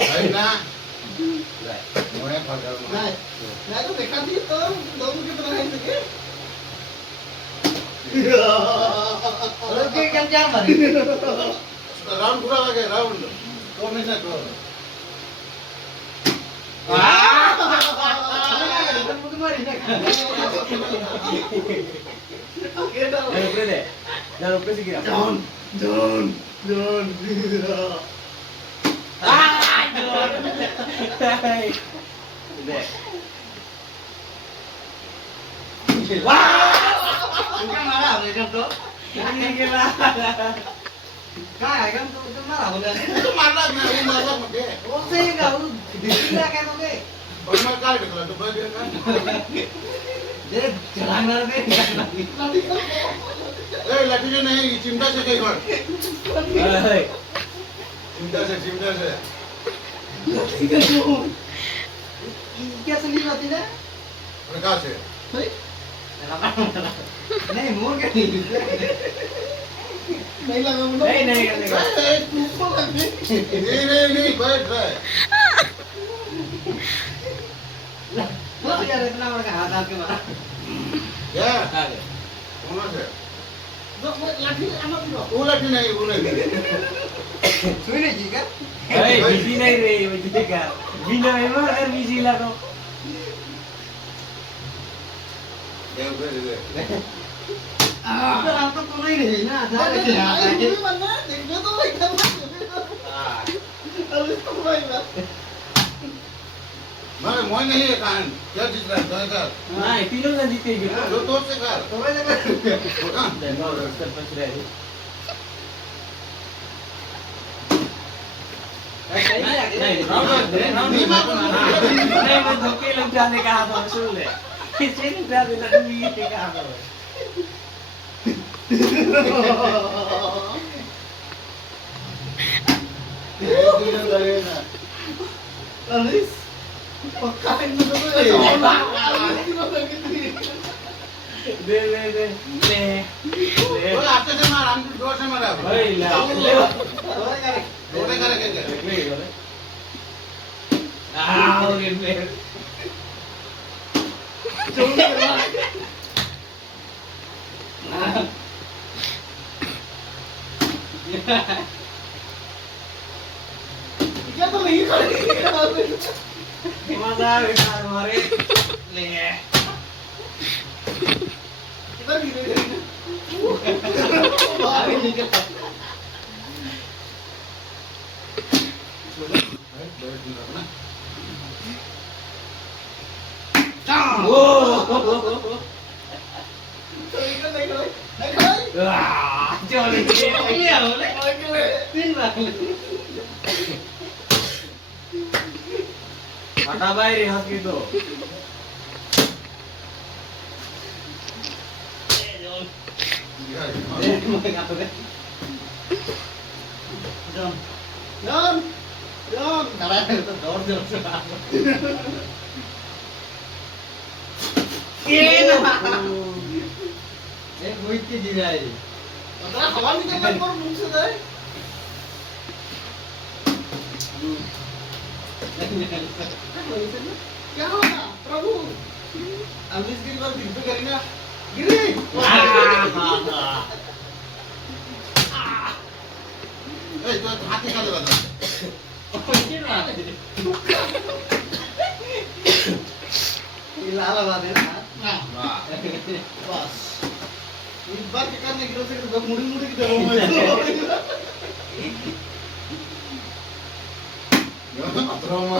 Đấy na. Đấy, nói em còn đâu mà. Này, này có thể khăn thiết tớ, đâu cái tớ hay gì hết. Cái chăm mà. Round पूरा लगे round. तो में से करो. Cái kan tuh marah udah. Itu marah pakai. Oh sih enggak dipindah kayak oke. और मैं काट निकला तो बच गया. Dia jalan lagi. ए लाठी से नहीं चिमटा से कई बार. चिमटा से. क्या सली बात है? प्रकाश से. नहीं मोर के नहीं. नहीं लगा मुझे. नहीं करने नहीं बैठ रहा है. तो यार इतना बड़ा हाथ आपके मारा. क्या? कौन से? लाठी आना भी वो लाठी नहीं वो नहीं. सुने जी का? बिजी नहीं रही मुझे क्या बिना मेमोर अगर बिजी लगो क्या कर रहे? तो आप तो नहीं रही ना जा अरे रहे नहीं थे. मुझे बनना है, देखने तो भाई करना. अरे तो भाई ना. मैं नहीं है कान. क्या चीज रहा है कर. नहीं तीनों जन जीते ही जो दोस्त से कर. तो वैसे कर. होगा. देखो सरपंच रहे नहीं मैं धोखे लग जाने का हाथ सुन ले किसी ने प्यार दिला तू ये क्या कहा अरे पक्का है मुझे तो. दे ले वो आपसे से मार हम दो से मारा. भाई ले दोड़े करेंगे. और ले क्या तो नहीं करेंगे. मजा आ हमारे ले इधर भी नहीं करेंगे. अरे निकल. तो इधर नहीं करेंगे. नहीं करेंगे. चल Iya, boleh. Oke. Pindah. Mata bayar hak itu. Jom. Jom. Jom. Karena itu dor dor. कोई के जी जाए. अंदर हवा निकलना पर मुंह से जाए. क्या होगा प्रभु. अब इसके बाद दिन पे करेंगे. गिरी. ए तो हाथ निकाल दे रहा. Ilalah batin. Nah. Bas. Ini bar ke karena kita sudah murid-murid kita mau itu. Ya, atro mau.